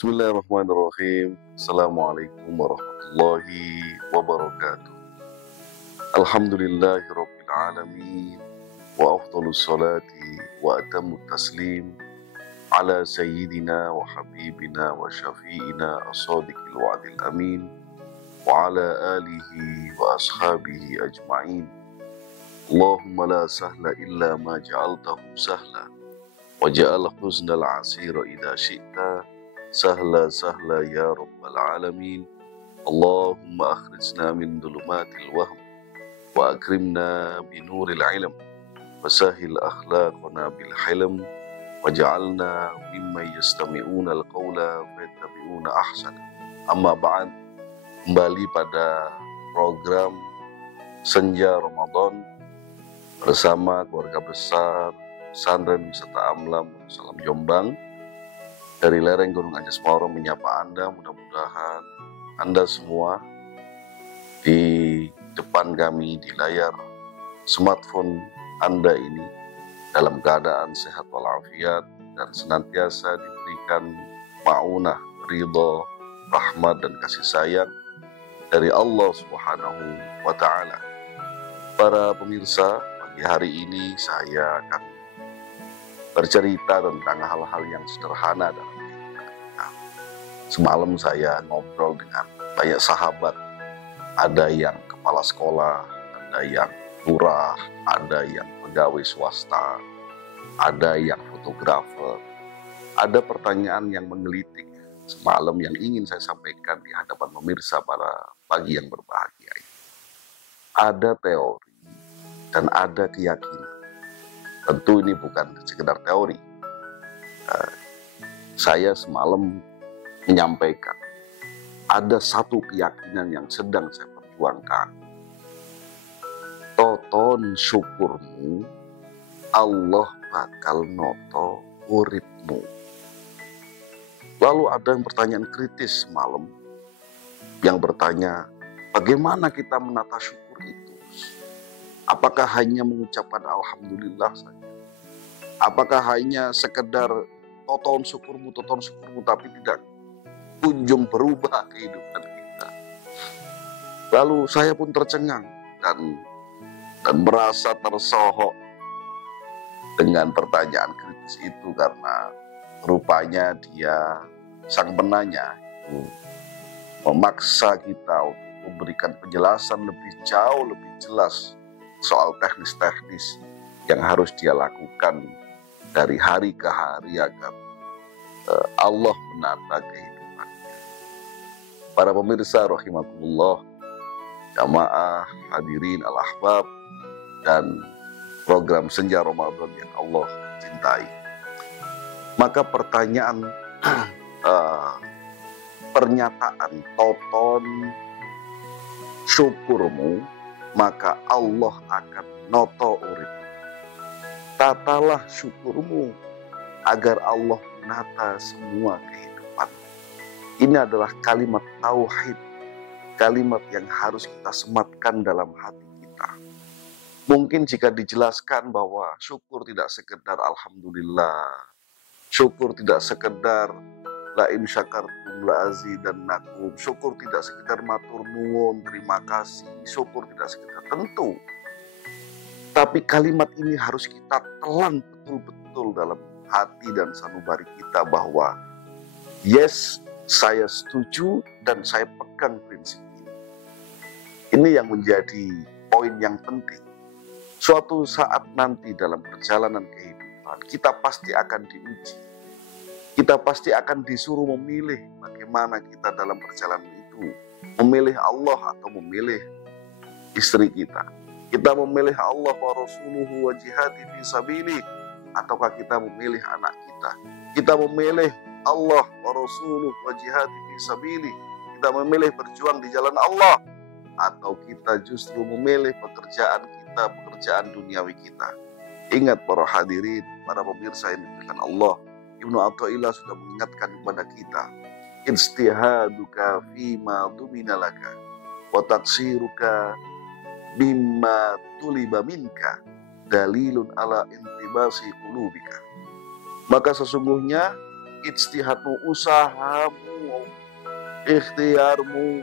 Bismillahirrahmanirrahim. Assalamualaikum warahmatullahi wabarakatuh. Alhamdulillahirabbil alamin wa afdhalus salati wa atamut taslim ala sayyidina wa habibina wa syafi'ina as-sadiqil wa'dil amin wa ala alihi wa ashabihi ajma'in. Allahumma la sahla illa ma ja'altahu sahla wa ja'al huznal asira idha syi'ta sahla sahla ya rabbal alamin. Allahumma akhrijna min dhulumatil wahm wa akrimna binuril ilm wa sahil akhlaqana bil hilm waj'alna mimman yastami'una al-qawla fayattabi'una ahsana. Amma ba'd, kembali pada program Senja Ramadan bersama keluarga besar Pesantren Wisata Amlam Salam Jombang. Dari lereng Gunung Anjas Moro menyapa Anda, mudah-mudahan Anda semua di depan kami di layar smartphone Anda ini dalam keadaan sehat walafiat dan senantiasa diberikan maunah, ridho, rahmat dan kasih sayang dari Allah Subhanahu wa Ta'ala. Para pemirsa, pagi hari ini saya akan bercerita tentang hal-hal yang sederhana dalam kehidupan kita. Semalam saya ngobrol dengan banyak sahabat, ada yang kepala sekolah, ada yang lurah, ada yang pegawai swasta, ada yang fotografer. Ada pertanyaan yang menggelitik semalam yang ingin saya sampaikan di hadapan pemirsa pada pagi yang berbahagia ini. Ada teori dan ada keyakinan. Tentu ini bukan sekedar teori. Saya semalam menyampaikan ada satu keyakinan yang sedang saya perjuangkan. Toton syukurmu, Allah bakal noto uripmu. Lalu ada yang pertanyaan kritis semalam yang bertanya, bagaimana kita menata syukur itu? Apakah hanya mengucapkan alhamdulillah saja? Apakah hanya sekedar toton syukurmu, tapi tidak kunjung berubah kehidupan kita? Lalu saya pun tercengang dan merasa tersohok dengan pertanyaan kritis itu, karena rupanya dia, sang penanya itu, memaksa kita untuk memberikan penjelasan lebih jauh, lebih jelas soal teknis-teknis yang harus dia lakukan dari hari ke hari agar Allah menata kehidupannya. Para pemirsa rahimakumullah, jamaah hadirin al-ahbab dan program Senja Ramadan yang Allah cintai. Maka pertanyaan pernyataan toton syukurmu, maka Allah akan noto urip. Tatalah syukurmu agar Allah menata semua kehidupan. Ini adalah kalimat tauhid, kalimat yang harus kita sematkan dalam hati kita. Mungkin jika dijelaskan bahwa syukur tidak sekedar alhamdulillah, syukur tidak sekedar la in syakartum la azidannakum, syukur tidak sekedar matur nuwun, terima kasih, syukur tidak sekedar, tentu. Tapi kalimat ini harus kita telan betul-betul dalam hati dan sanubari kita bahwa yes, saya setuju dan saya pegang prinsip ini. Ini yang menjadi poin yang penting. Suatu saat nanti dalam perjalanan kehidupan, kita pasti akan diuji. Kita pasti akan disuruh memilih bagaimana kita dalam perjalanan itu. Memilih Allah atau memilih istri kita. Kita memilih Allah wa rasuluhu wa jihadi fi sabili, ataukah kita memilih anak kita. Kita memilih Allah wa rasuluhu wa jihadi fi sabili, kita memilih berjuang di jalan Allah, atau kita justru memilih pekerjaan kita, pekerjaan duniawi kita. Ingat para hadirin, para pemirsa yang diberikan Allah, Ibnu Athaillah sudah mengingatkan kepada kita, ijtihaduka fima dumina laka wa taksiruka bimma tuliba minka dalilun ala intibasi qulubika. Maka sesungguhnya ijtihadmu, usahamu, ikhtiarmu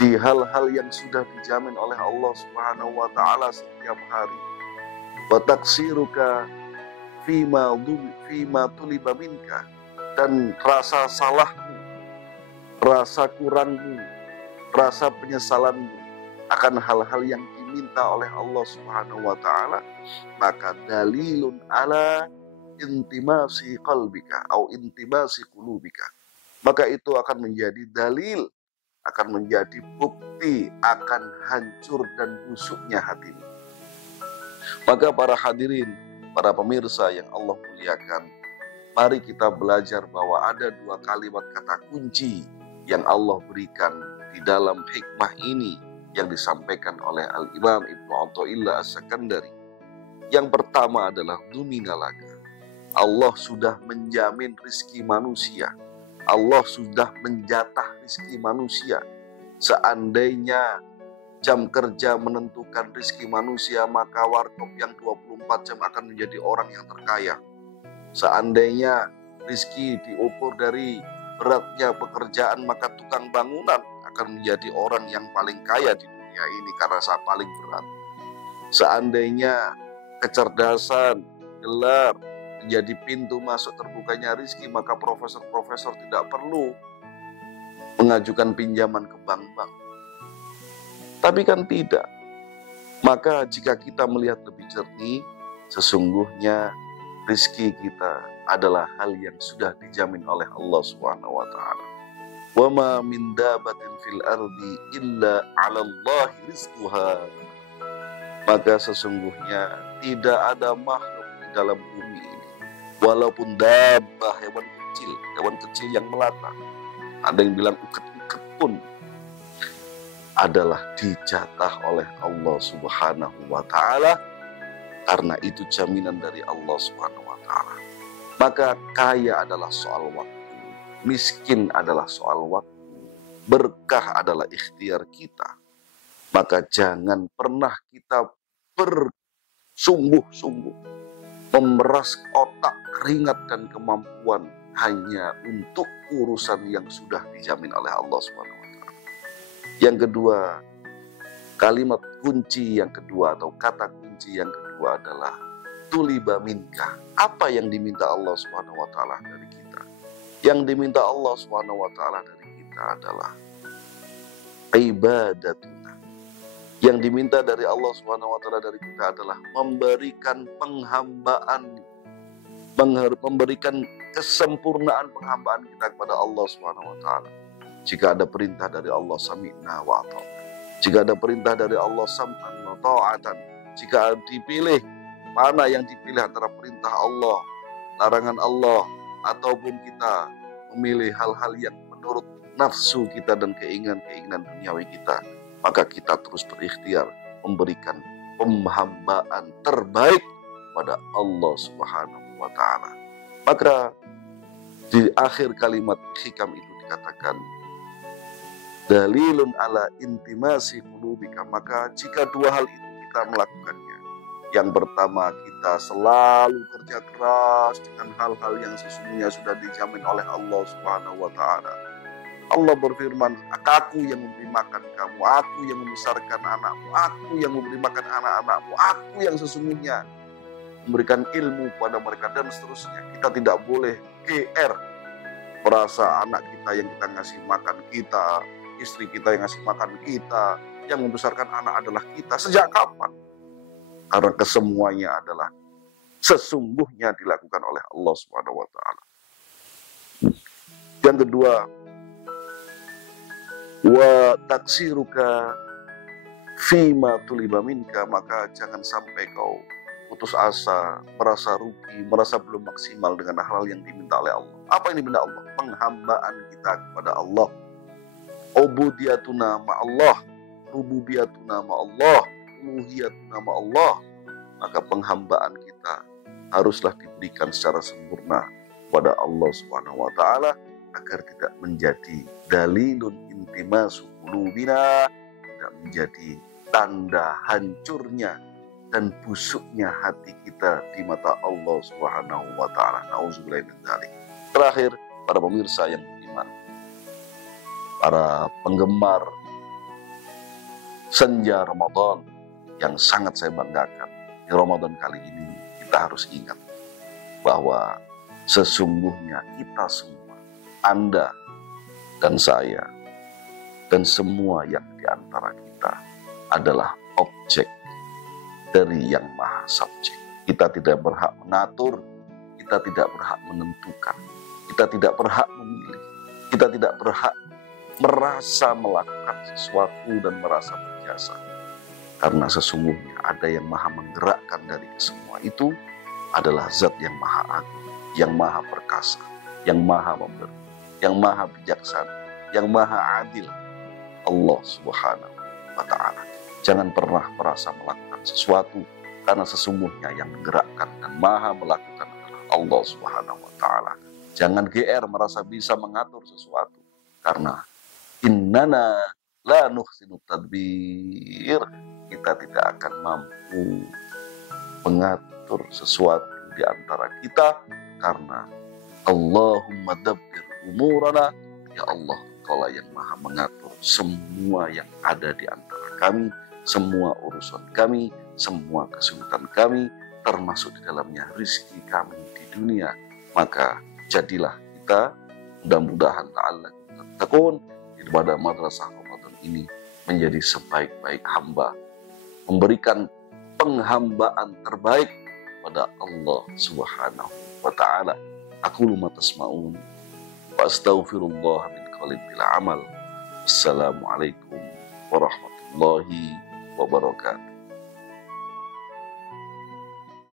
di hal-hal yang sudah dijamin oleh Allah Subhanahu wa taala setiap hari. Wa taksiruka fima tuliba minka, dan rasa salahmu, rasa kurangmu, rasa penyesalanmu akan hal-hal yang diminta oleh Allah Subhanahu wa taala, maka dalilun ala intimasi qalbika atau intimasi qulubika. Maka itu akan menjadi dalil, akan menjadi bukti akan hancur dan busuknya hatimu. Maka para hadirin, para pemirsa yang Allah muliakan, mari kita belajar bahwa ada dua kalimat kata kunci yang Allah berikan di dalam hikmah ini yang disampaikan oleh Al-Imam Ibnu Athaillah As-Sakandari. Yang pertama adalah duminalaga. Allah sudah menjamin rizki manusia. Allah sudah menjatah rizki manusia. Seandainya jam kerja menentukan rizki manusia, maka warkop yang 24 jam akan menjadi orang yang terkaya. Seandainya rizki diukur dari beratnya pekerjaan, maka tukang bangunan akan menjadi orang yang paling kaya di dunia ini karena paling berat. Seandainya kecerdasan, gelar menjadi pintu masuk terbukanya rizki, maka profesor-profesor tidak perlu mengajukan pinjaman ke bank-bank. Tapi kan tidak. Maka jika kita melihat lebih jernih, sesungguhnya rizki kita adalah hal yang sudah dijamin oleh Allah Subhanahu wa taala. Wa ma min dabatin fil ardi illa 'ala Allahi rizquha. Maka sesungguhnya tidak ada makhluk di dalam bumi ini, walaupun dabah, hewan kecil yang melata, ada yang bilang uket-uket pun, adalah dijatah oleh Allah Subhanahu wa taala, karena itu jaminan dari Allah Subhanahu wa taala. Maka kaya adalah soal waktu, miskin adalah soal waktu, berkah adalah ikhtiar kita. Maka jangan pernah kita bersungguh-sungguh memeras otak, keringat dan kemampuan hanya untuk urusan yang sudah dijamin oleh Allah Subhanahu wa taala. Yang kedua, kalimat kunci yang kedua atau kata kunci yang kedua adalah tuliba minka. Apa yang diminta Allah Subhanahu wa taala dari kita? Yang diminta Allah Subhanahu wa taala dari kita adalah ibadatuna. Yang diminta dari Allah Subhanahu wa taala dari kita adalah memberikan penghambaan, memberikan kesempurnaan penghambaan kita kepada Allah Subhanahu wa taala. Jika ada perintah dari Allah, sami'na wa ata'na. Jika ada perintah dari Allah, sam'an wa ta'atan. Jika dipilih, mana yang dipilih antara perintah Allah, larangan Allah, ataupun kita memilih hal-hal yang menurut nafsu kita dan keinginan-keinginan duniawi kita, maka kita terus berikhtiar memberikan penghambaan terbaik pada Allah Subhanahu wa taala. Maka di akhir kalimat hikam itu dikatakan dalilun ala intimasi qulubika. Maka jika dua hal itu kita melakukannya, yang pertama kita selalu kerja keras dengan hal-hal yang sesungguhnya sudah dijamin oleh Allah Subhanahu wa taala. Allah berfirman, aku yang memberi makan kamu, aku yang membesarkan anakmu, aku yang memberi makan anak-anakmu, aku yang sesungguhnya memberikan ilmu kepada mereka, dan seterusnya. Kita tidak boleh GR, merasa anak kita yang kita ngasih makan kita, istri kita yang ngasih makan kita, yang membesarkan anak adalah kita. Sejak kapan? Karena kesemuanya adalah sesungguhnya dilakukan oleh Allah Subhanahu wa taala. Yang kedua, wa taksiruka fima tuliba minka. Maka jangan sampai kau putus asa, merasa rugi, merasa belum maksimal dengan hal yang diminta oleh Allah. Apa yang diminta Allah? Penghambaan kita kepada Allah. Ubudiyatuna ma'allah, rububiyatuna ma'allah, uluhiyatuna ma'allah. Maka penghambaan kita haruslah diberikan secara sempurna kepada Allah Subhanahu wa taala, agar tidak menjadi dalilun intimasu qulubina, tidak menjadi tanda hancurnya dan busuknya hati kita di mata Allah Subhanahu wa taala. Nauzubillahi min dzalik. Terakhir, para pemirsa yang beriman, para penggemar senja Ramadan yang sangat saya banggakan, di Ramadan kali ini kita harus ingat bahwa sesungguhnya kita semua, Anda dan saya, dan semua yang di antara kita adalah objek dari Yang Maha Subjek. Kita tidak berhak mengatur, kita tidak berhak menentukan, kita tidak berhak memilih, kita tidak berhak merasa melakukan sesuatu dan merasa berjasa. Karena sesungguhnya ada yang maha menggerakkan dari semua itu adalah Zat yang maha agung, yang maha perkasa, yang maha memberi, yang maha bijaksana, yang maha adil, Allah Subhanahu wa Ta'ala. Jangan pernah merasa melakukan sesuatu, karena sesungguhnya yang menggerakkan dan maha melakukan adalah Allah Subhanahu wa Ta'ala. Jangan GR merasa bisa mengatur sesuatu, karena innana la nuhsinu tadbir, kita tidak akan mampu mengatur sesuatu di antara kita, karena Allahumma dabbir umurana, ya Allah, Kaulah yang maha mengatur semua yang ada di antara kami, semua urusan kami, semua kesulitan kami, termasuk di dalamnya rizki kami di dunia. Maka jadilah kita, mudah-mudahan la'allakum tattaqun, pada madrasah Ramadan ini menjadi sebaik-baik hamba, memberikan penghambaan terbaik pada Allah Subhanahu wa Ta'ala. Aqulu ma tasma'un wa astaghfirullah min qalbi bila amal. Assalamualaikum warahmatullahi wabarakatuh.